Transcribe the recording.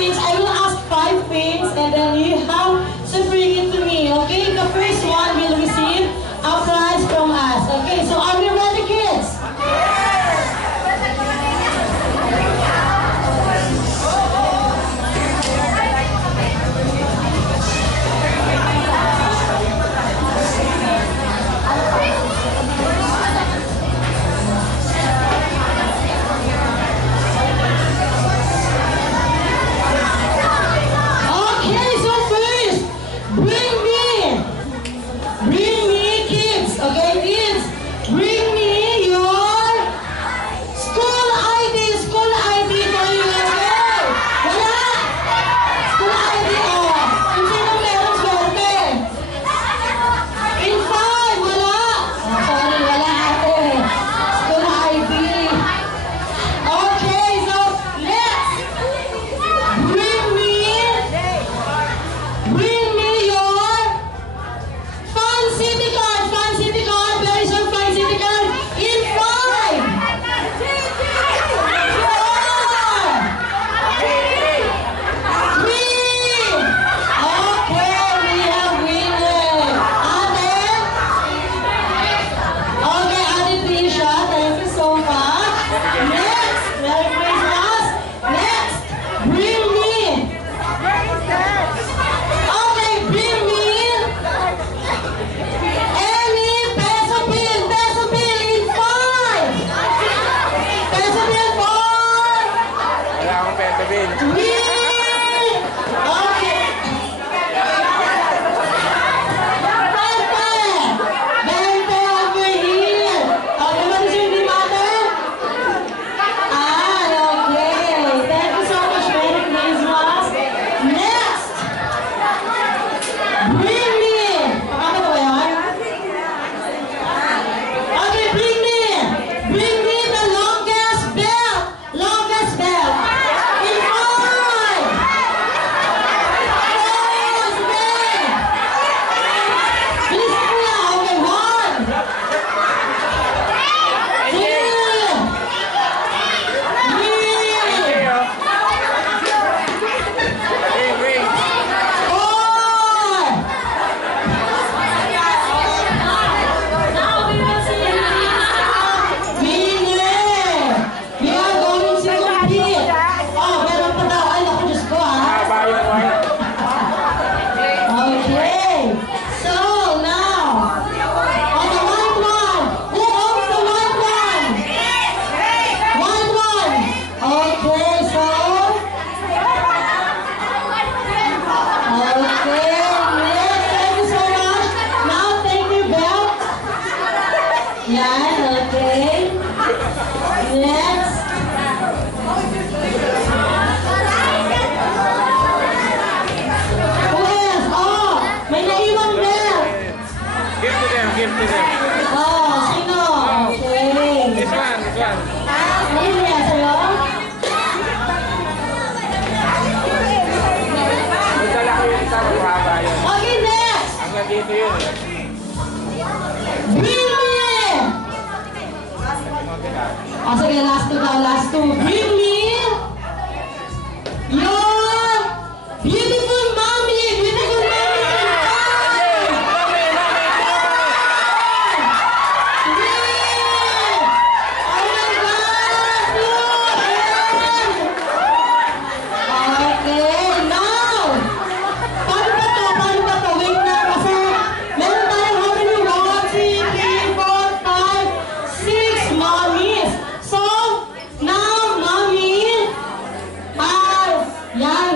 things. I will ask 5 things and then you have to bring it to me, okay? The first one will receive a prize from us, okay? So are we ready, kids? Dito yun. Oh, sige, last two daw, last two. Bring me your beautiful mommy. Beautiful mommy. Okay, now. Paano ba to? Wait na, kasi meron tayo how many? 1, 2, 3, 4, 5, 6 mommies. So, now, mommy, 5. Yan.